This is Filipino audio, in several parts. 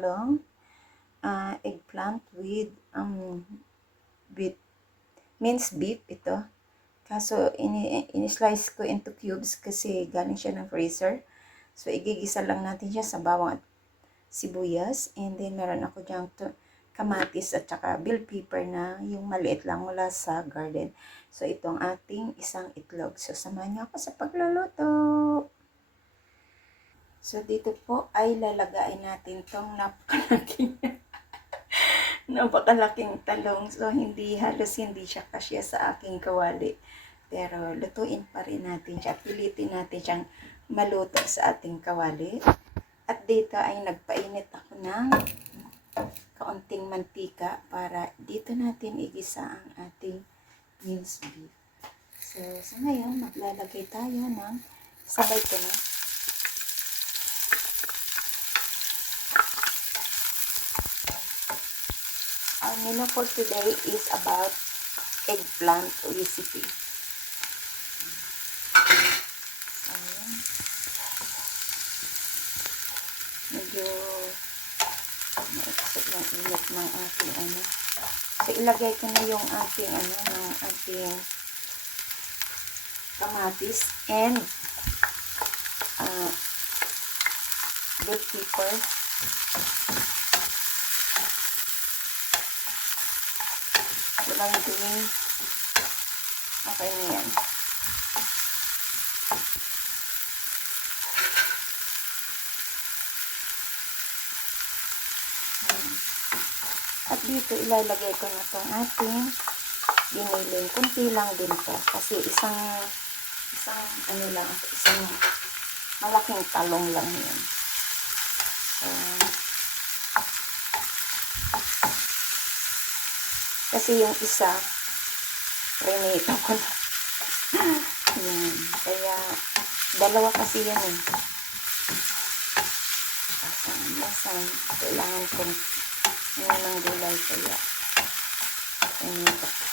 talong, eggplant with minced beef ito. Kaso, ini-slice ko into cubes kasi galing siya ng freezer. So, igigisa lang natin siya sa bawang at sibuyas. And then, meron ako diyang kamatis at saka bell pepper na yung maliit lang mula sa garden. So, itong ating isang itlog. So, samahan niyo ako sa pagluluto. So, dito po ay lalagain natin tong napakalaking talong. So, halos hindi siya kasya sa aking kawali. Pero, lutuin pa rin natin siya. Pilitin natin siyang maluto sa ating kawali. At dito ay nagpainit ako ng kaunting mantika para dito natin igisa ang ating minced beef. So, sa ngayon, maglalagay tayo ng sabay ko na. Our menu for today is about eggplant recipe. So, medyo maikasap yung init ng ating ano. So, ilagay ko na yung ating ng ating kamatis and bell pepper. Walang green. Okay na yan. At dito ilalagay ko na itong ating giniling. Kunti lang din to. Kasi isang malaking talong lang yan. So, kasi yung isa, rinito ko na. Yan. Kaya, dalawa kasi yan eh. Minsan, kailangan kong ng gulay kaya rinito ko.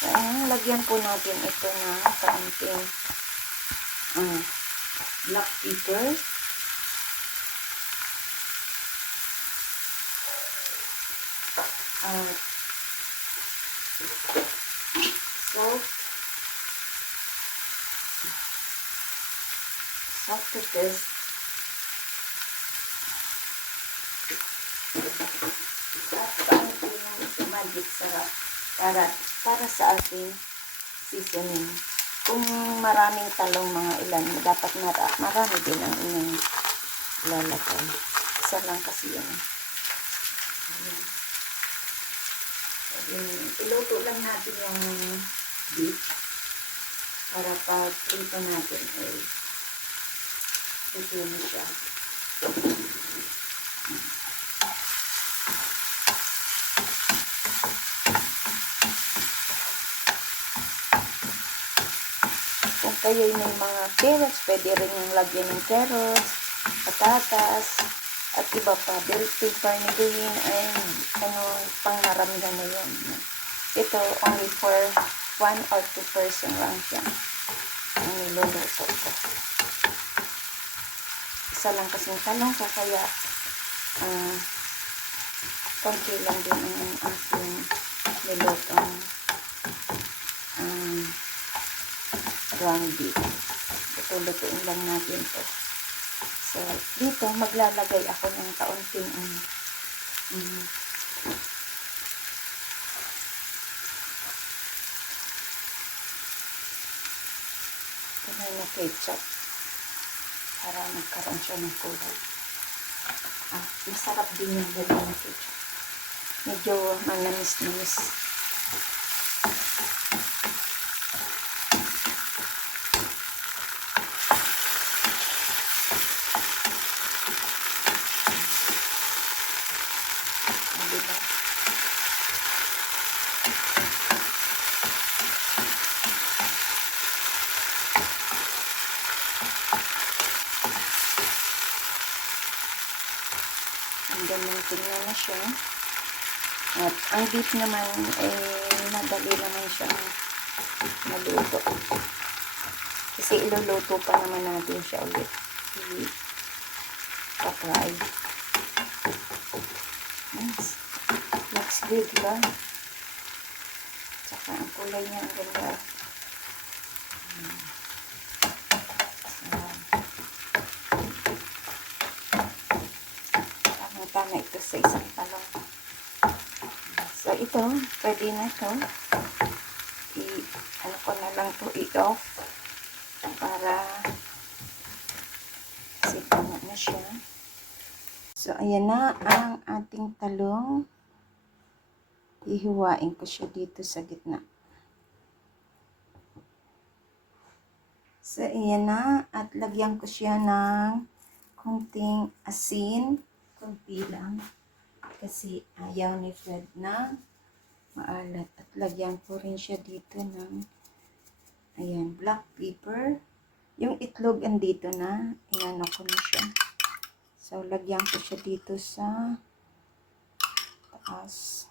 So, lagyan po natin ito ng kaunting black pepper. Salt to taste. At kaunting magic sarap para sa ating seasoning. Kung maraming talong mga ilan, dapat marami din ang inyong lalagay. Isa lang kasi yan. Iluto lang natin yung beef para pag prito natin ay luto na siya. Kung kayo may mga carrots, pwede rin yung lagyan ng carrots, patatas, at iba pa, bell pepper ni green, and pangmaramihan na yun. Ito, only for 1 or 2 person lang siya ang niluluto ko. Isa lang kasing talong ko, kaya konti lang din ang aking nilutong ground beef. Lutuin lang natin to. So, dito, maglalagay ako ng kaunting na ketchup para magkaroon siya ng kulay. Masarap din yung lagyan ng ketchup. Medyo manamis-namis. Hanggang tingnan na siya. At ang beef naman, madali naman siya maluto. Kasi iluluto pa naman natin siya ulit. I-fry. Nice. Looks good, diba? Tsaka ang kulay niya ang ganda. Tama ito sa isang talong. So, ito, pwede na ito. Ano ko na lang ito, i-off. Para kasi tama na siya. So, ayan na ang ating talong. Ihiwain ko siya dito sa gitna. So, ayan na. At lagyan ko siya ng konting asin. Konti lang. Kasi ayaw ni Fred na maalat. At lagyan ko rin siya dito ng ayan, black pepper. Yung itlog andito na. Inano ko na siya. So, lagyan ko siya dito sa taas.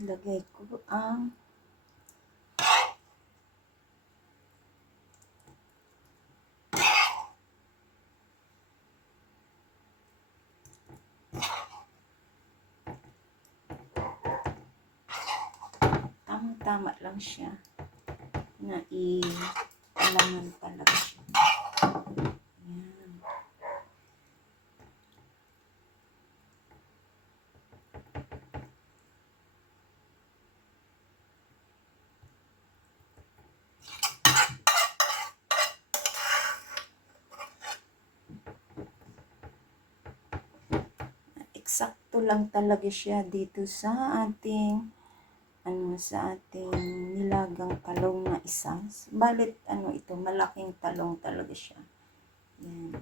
Ilagay ko ang tama lang siya na i-alaman talaga siya. Ayan. Eksakto lang talaga siya dito sa ating sa ating nilagang talong na isa. Balit ito, malaking talong talaga siya. Yan.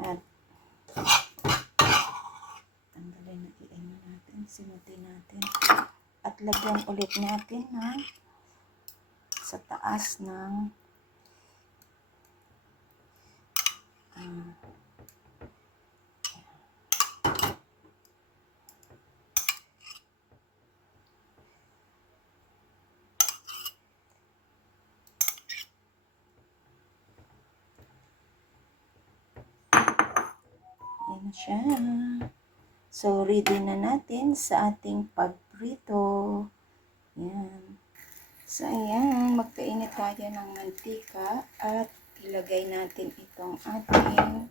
At tanggalin na natin, sinutin natin. At lagyan ulit natin sa taas ng ayan siya. So, ready na natin sa ating pagprito. Yan. So, ayan. Magkainit tayo ng mantika at ilagay natin itong ating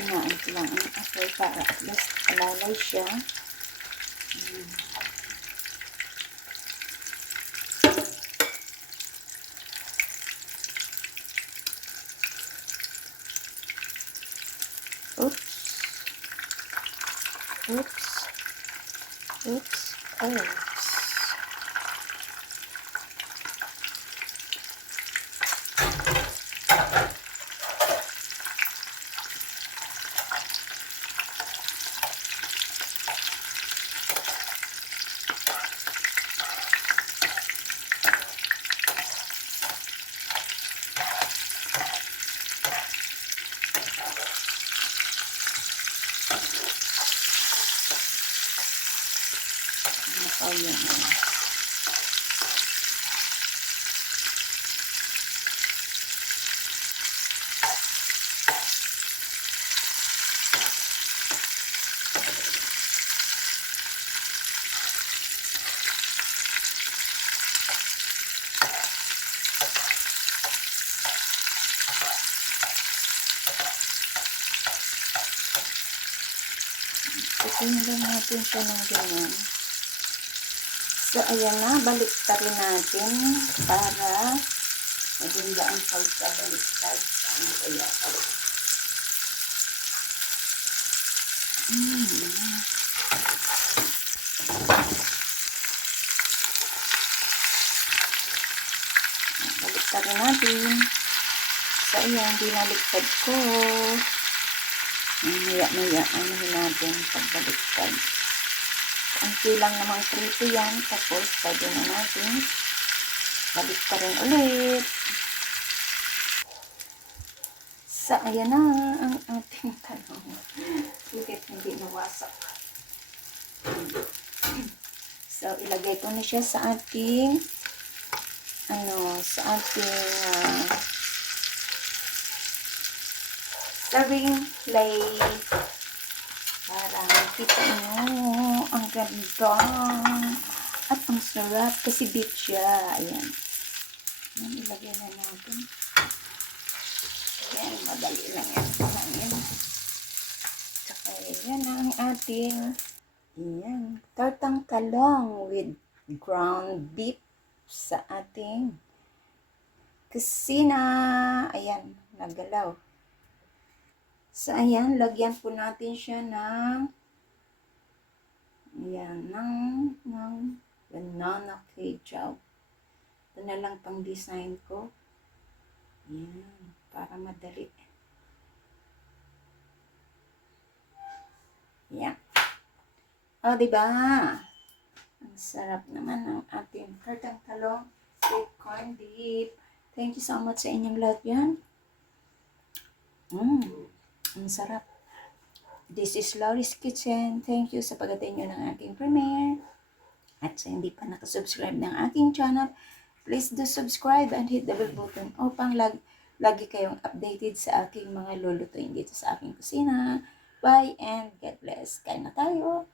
hinaan ko lang ang apoy para at least alalay siya. Oops. Oops. Oops. Oops. Ayan. Tingnan natin siya ng ganyan. So, ayan na. Baliktad rin natin para maganda ang pagkabaliktad. Ano kaya? Baliktad din. So, ayan, dinaliktad ko. Maya-maya, anuhin natin pagbaliktad. Kunti lang namang prito yan. Tapos, pwede na natin baliktarin ulit. So, ayan na ang ating talong. Bakit hindi nawasak? So, ilagay ko na siya sa ating serving plate. Para makita nyo, ang ganda. At ang sarap kasi beef siya. Ayan. Ayan, ilagay na natin. Ayan, madali lang yan. Ayan. Saka, ayan ang ating tortang talong with ground beef sa ating kusina. Ayan, nagalaw. So, ayan, lagyan po natin siya ng banana ketchup. Ito na lang pang design ko. Ayan, para madali. Ayan. O, diba? Ang sarap naman ng ating tortang talong with corned beef. Thank you so much sa inyong lahat yan. Ang sarap. This is Laurie's Kitchen. Thank you sa pag-attend nyo ng aking premiere. At sa hindi pa nakasubscribe ng aking channel, please do subscribe and hit the bell button upang lagi kayong updated sa aking mga lulutuin dito sa aking kusina. Bye and God bless. Kain na tayo.